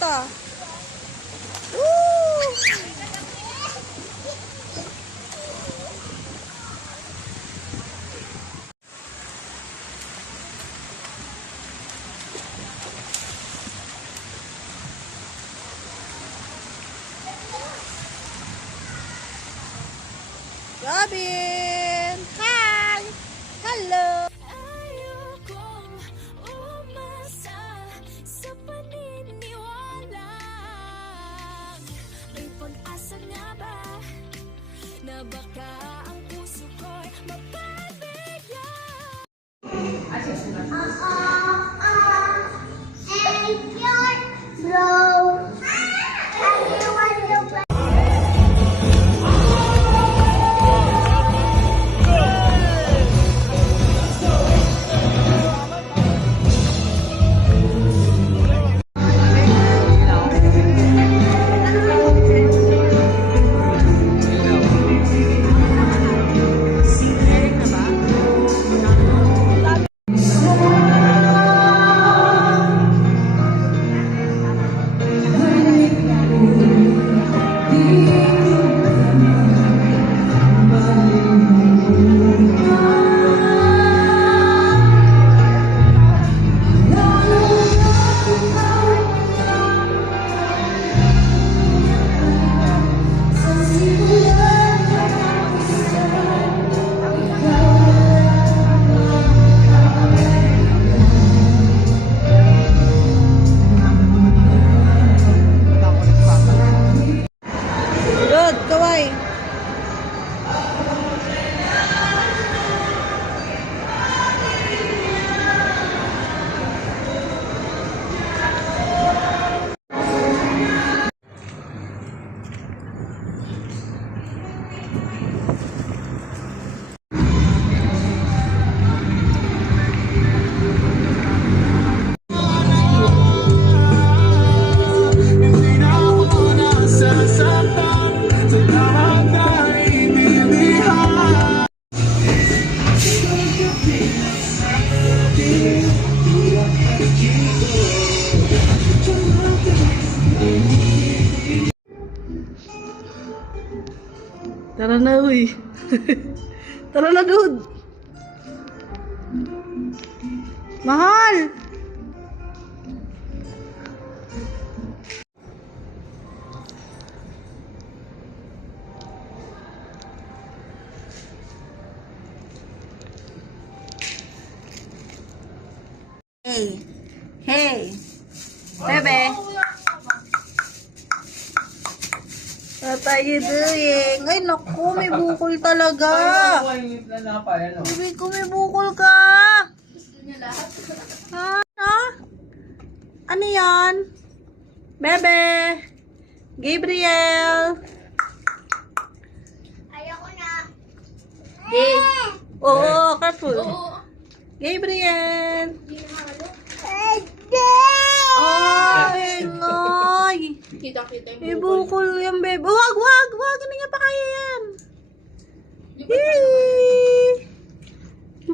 dito. Woo! Robin! Hi! Hello! Ayokong umasa sa paniniwala. May pag-asa nga ba na baka ang puso ko'y mapagbigyan? Good, kaway. Tara na, uy. Tara na, dude. Mahal! Hey. Hey. Bebe. What are you doing? Ay, naku, may bukol talaga. Bebe ko, may bukol ka. Ha? Ano yan? Bebe. Gabriel. Ayoko na. Oo, careful. Gabriel. Ay, ngay. Kita-kita May bukol yan, bebe. Wag. Hindi niya pa kaya yan. Yee!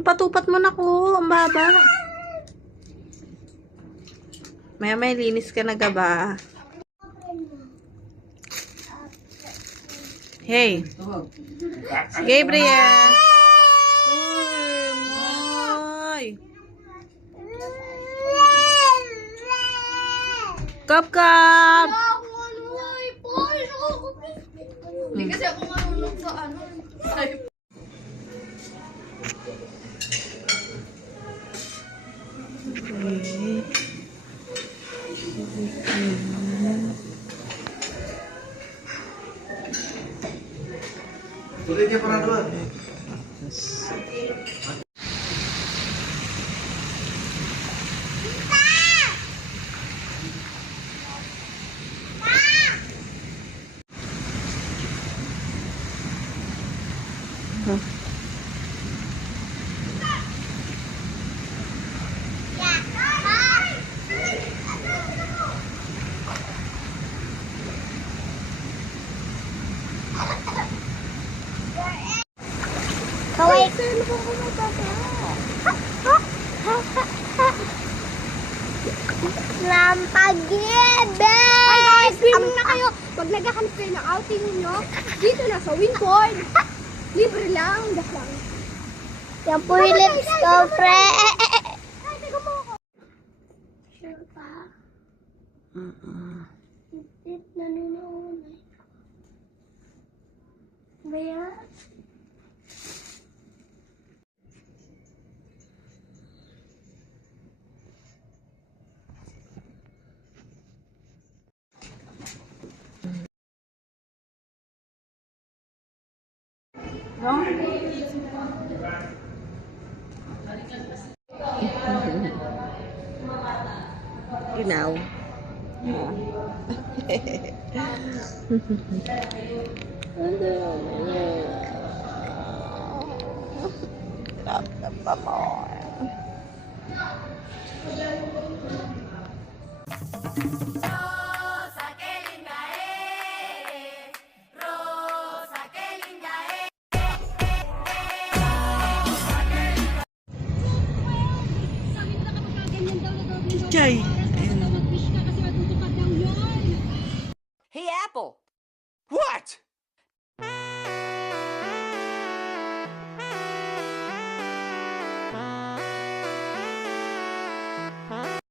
Patupat mo na ko. Ang baba. May linis ka na gaba. Hey. Gabriel. Ay. Kap. Hindi kasi ako marunong sa ano. Tuloy niya para doon. Kaway. Lampagye, be! Mag-swimming na kayo. Pag naghahanap kayo ng outing ninyo, dito na sa Wincorn. Libre lang. Das lang. Yan po yung lips ko, pre. Ay, taga mo ako. Sure pa? Tip nanunood. Baya? Ginaw. Chay. Hey, Apple! What?